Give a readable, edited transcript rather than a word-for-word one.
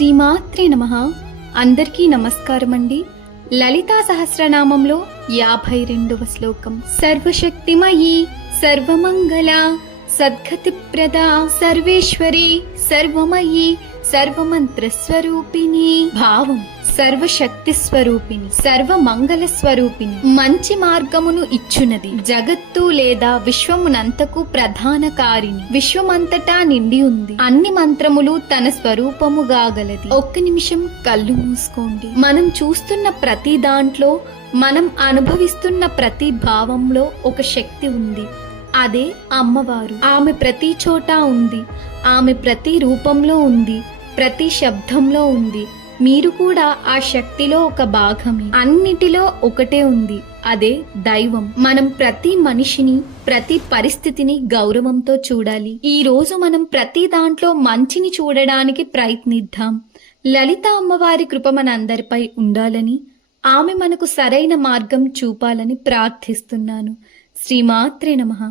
శ్రీమాత్రే నమః. అందరికీ నమస్కారమండి. లలితా సహస్రనామంలో 52వ శ్లోకం. సర్వశక్తిమయీ సర్వమంగళ సద్గతిప్రదా సర్వేశ్వరి సర్వమయీ సర్వమంత్ర స్వరూపిణి. భావం: సర్వశక్తి స్వరూపిణి, సర్వమంగళ స్వరూపిణి, మంచి మార్గమును ఇచ్చునది, జగత్తు లేదా విశ్వమునంతకు ప్రధానకారిణి, విశ్వమంతటా నిండి ఉంది, అన్ని మంత్రములు తన స్వరూపముగా గలది. ఒక్క నిమిషం కళ్ళు మూసుకోండి. మనం చూస్తున్న ప్రతి దాంట్లో, మనం అనుభవిస్తున్న ప్రతి భావంలో ఒక శక్తి ఉంది. అదే అమ్మవారు. ఆమె ప్రతి చోట ఉంది. ఆమె ప్రతి రూపంలో ఉంది, ప్రతి శబ్దంలో ఉంది. మీరు కూడా ఆ శక్తిలో ఒక భాగమే. అన్నిటిలో ఒకటే ఉంది, అదే దైవం. మనం ప్రతి మనిషిని, ప్రతి పరిస్థితిని గౌరవంతో చూడాలి. ఈ రోజు మనం ప్రతి దాంట్లో మంచిని చూడడానికి ప్రయత్నిద్దాం. లలిత అమ్మవారి కృప మనందరిపై ఉండాలని, ఆమె మనకు సరైన మార్గం చూపాలని ప్రార్థిస్తున్నాను. శ్రీమాత్రే నమః.